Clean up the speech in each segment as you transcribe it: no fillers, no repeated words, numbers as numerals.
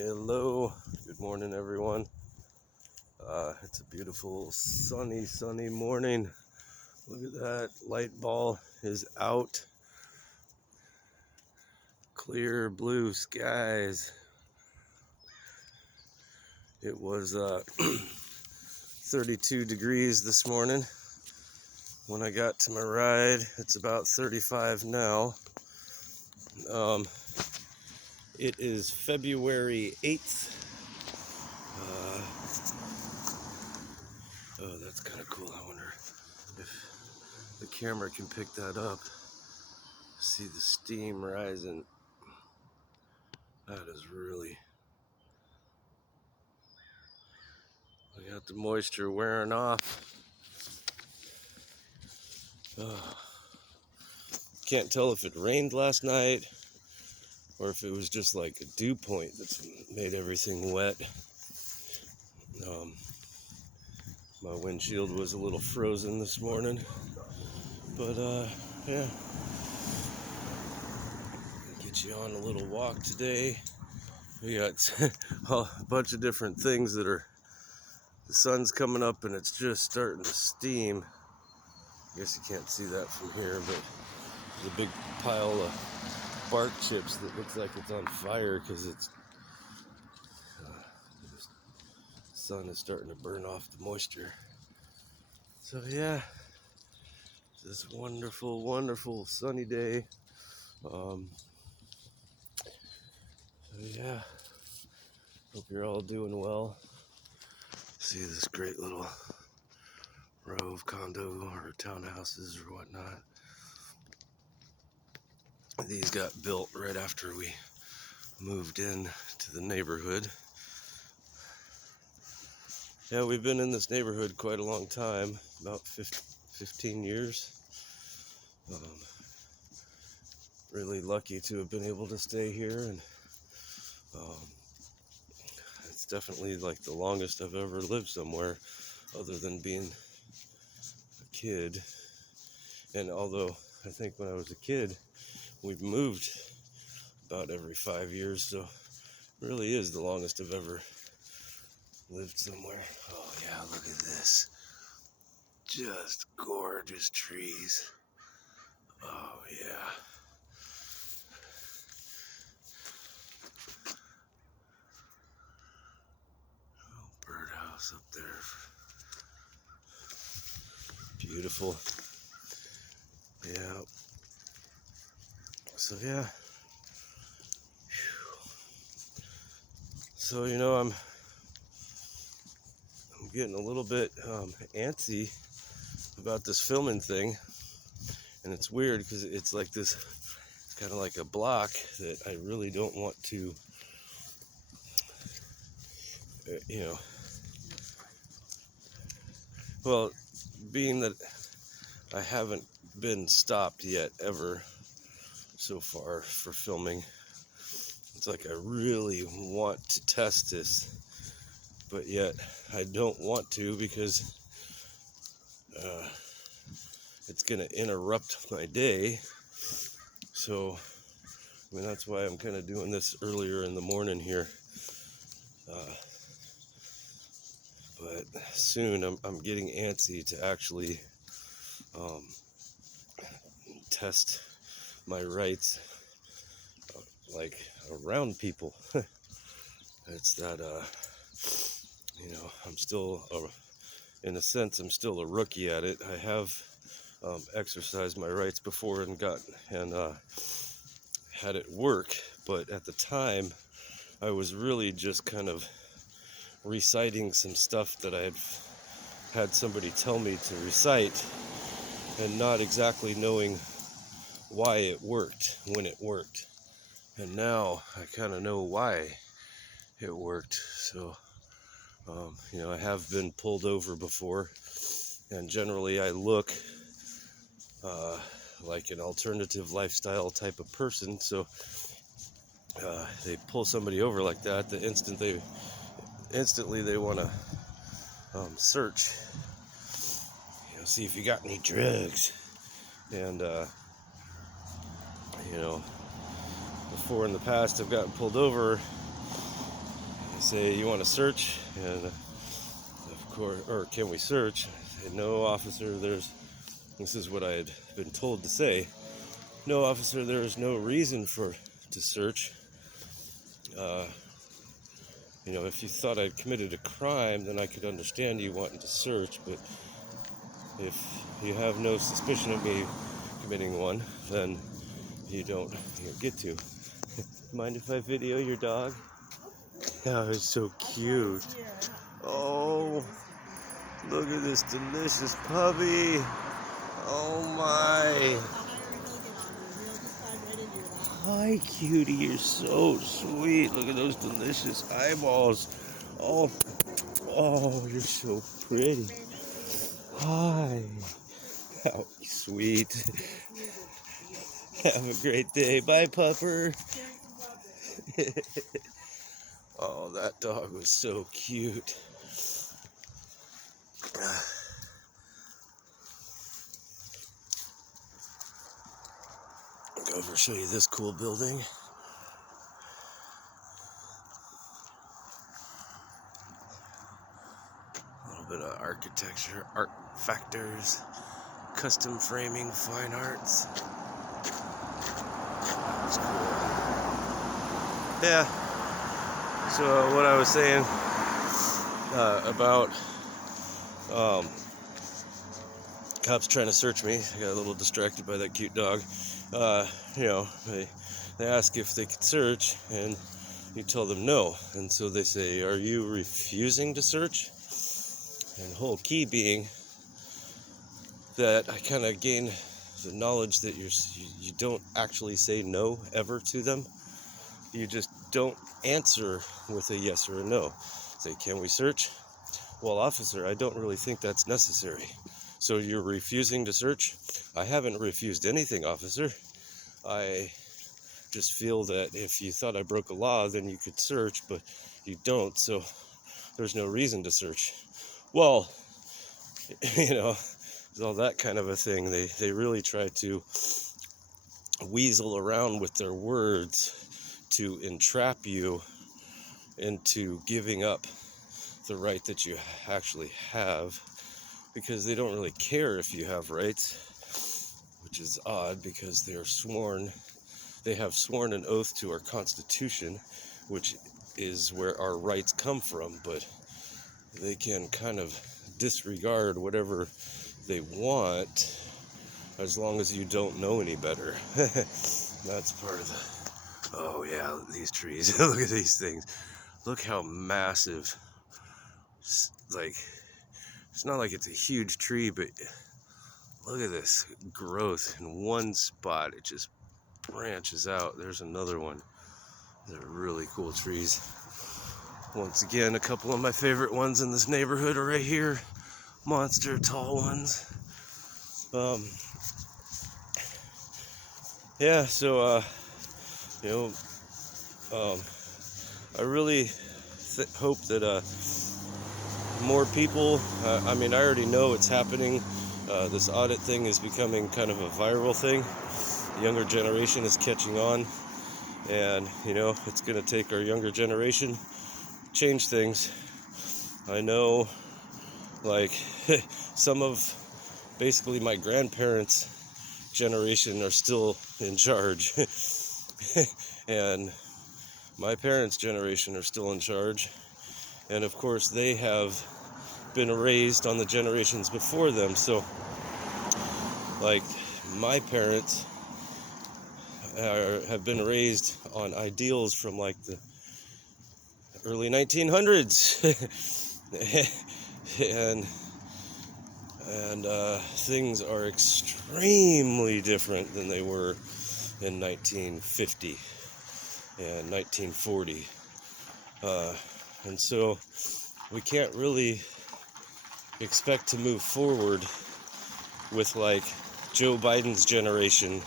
Hello, good morning everyone. It's a beautiful sunny morning. Look at that, light ball is out. Clear blue skies. It was 32 degrees this morning when I got to my ride. It's about 35 now. It is February 8th. Oh, that's kind of cool. I wonder if the camera can pick that up. See the steam rising. That is really... I got the moisture wearing off. Can't tell if it rained last night or if it was just like a dew point that's made everything wet. My windshield was a little frozen this morning, but yeah. Get you on a little walk today. We got a bunch of different things that are, the sun's coming up and it's just starting to steam. I guess you can't see that from here, but there's a big pile of bark chips that looks like it's on fire because it's the sun is starting to burn off the moisture. So yeah, this wonderful sunny day. So yeah, hope you're all doing well. See this great little row of condo or townhouses or whatnot. These got built right after we moved in to the neighborhood. Yeah, we've been in this neighborhood quite a long time, about 15 years. Really lucky to have been able to stay here, and it's definitely like the longest I've ever lived somewhere other than being a kid. And although I think when I was a kid, we've moved about every 5 years, so it really is the longest I've ever lived somewhere. Oh yeah, look at this. Just gorgeous trees. Oh yeah. Oh, birdhouse up there. Beautiful. Yeah. So yeah. So I'm getting a little bit antsy about this filming thing, and it's weird because it's like this kind of like a block that I really don't want to well, being that I haven't been stopped yet ever so far for filming, it's like I really want to test this, but yet I don't want to because it's going to interrupt my day. So that's why I'm kind of doing this earlier in the morning here. But soon I'm getting antsy to actually test my rights like around people. It's that I'm still in a sense I'm still a rookie at it. I have exercised my rights before and had it work, but at the time I was really just kind of reciting some stuff that I had somebody tell me to recite, and not exactly knowing why it worked when it worked. And now I kind of know why it worked. So I have been pulled over before, and generally I look like an alternative lifestyle type of person. So they pull somebody over like that, instantly they want to search, see if you got any drugs. And before in the past I've gotten pulled over say, you want to search? And of course, or can we search? I say, no, officer, this is what I had been told to say. No, officer, there is no reason to search. If you thought I'd committed a crime, then I could understand you wanting to search, but if you have no suspicion of me committing one, then you don't get to. Mind if I video your dog? Oh, it's so cute. Oh, look at this delicious puppy. Oh my. Hi, cutie. You're so sweet. Look at those delicious eyeballs. Oh, you're so pretty. Hi. How sweet. Have a great day. Bye, pupper. Oh, that dog was so cute. I'll go over and show you this cool building. A little bit of architecture, art factors, custom framing, fine arts. That's cool. Yeah. So what I was saying about cops trying to search me, I got a little distracted by that cute dog. They ask if they could search, and you tell them no. And so they say, are you refusing to search? And the whole key being that I kind of gain the knowledge that you don't actually say no ever to them. You just don't answer with a yes or a no. Say, can we search? Well, officer, I don't really think that's necessary. So you're refusing to search? I haven't refused anything, officer. I just feel that if you thought I broke a law, then you could search, but you don't, so there's no reason to search. Well, all that kind of a thing. They really try to weasel around with their words to entrap you into giving up the right that you actually have, because they don't really care if you have rights, which is odd because they have sworn an oath to our Constitution, which is where our rights come from, but they can kind of disregard whatever they want as long as you don't know any better. That's part of the... Oh yeah, these trees. Look at these things. Look how massive. Like, it's not like it's a huge tree, but look at this growth in one spot. It just branches out. There's another one. They're really cool trees. Once again, a couple of my favorite ones in this neighborhood are right here. Monster tall ones. Yeah, so I really hope that more people, I already know it's happening. This audit thing is becoming kind of a viral thing. The younger generation is catching on, and it's going to take our younger generation to change things. I know, like, some of basically my grandparents' generation are still in charge, and my parents' generation are still in charge, and of course they have been raised on the generations before them. So, like, my parents have been raised on ideals from like the early 1900s, and things are extremely different than they were in 1950 and 1940, and so we can't really expect to move forward with like Joe Biden's generation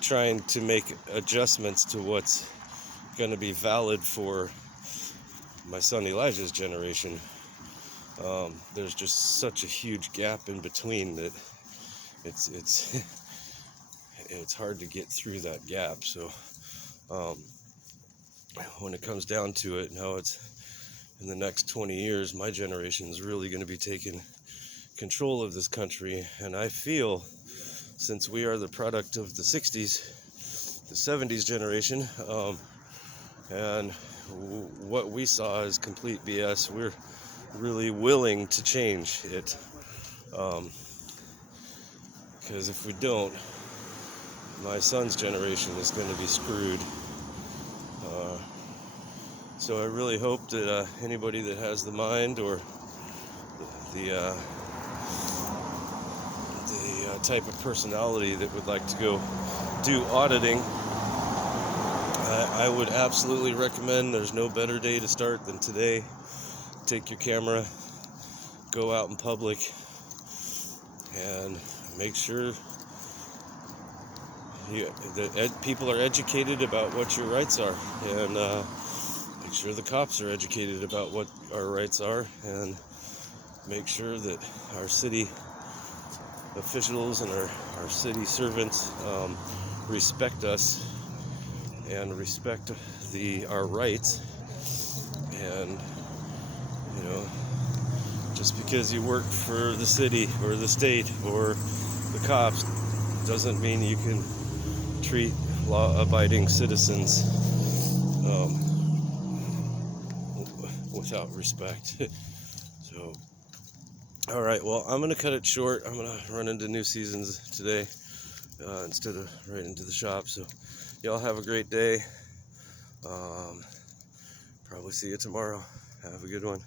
trying to make adjustments to what's going to be valid for my son Elijah's generation. There's just such a huge gap in between that it's hard to get through that gap. So when it comes down to it, now it's in the next 20 years, my generation is really going to be taking control of this country. And I feel, since we are the product of the 60s, the 70s generation, and what we saw is complete BS, we're really willing to change it. Because if we don't, my son's generation is going to be screwed. So I really hope that anybody that has the mind or the type of personality that would like to go do auditing, I would absolutely recommend. There's no better day to start than today. Take your camera, go out in public, and make sure that people are educated about what your rights are, and make sure the cops are educated about what our rights are, and make sure that our city officials and our city servants respect us and respect our rights. And just because you work for the city or the state or the cops doesn't mean you can treat law-abiding citizens without respect. So, all right, well, I'm going to cut it short. I'm going to run into New Seasons today instead of right into the shop. So y'all have a great day. Probably see you tomorrow. Have a good one.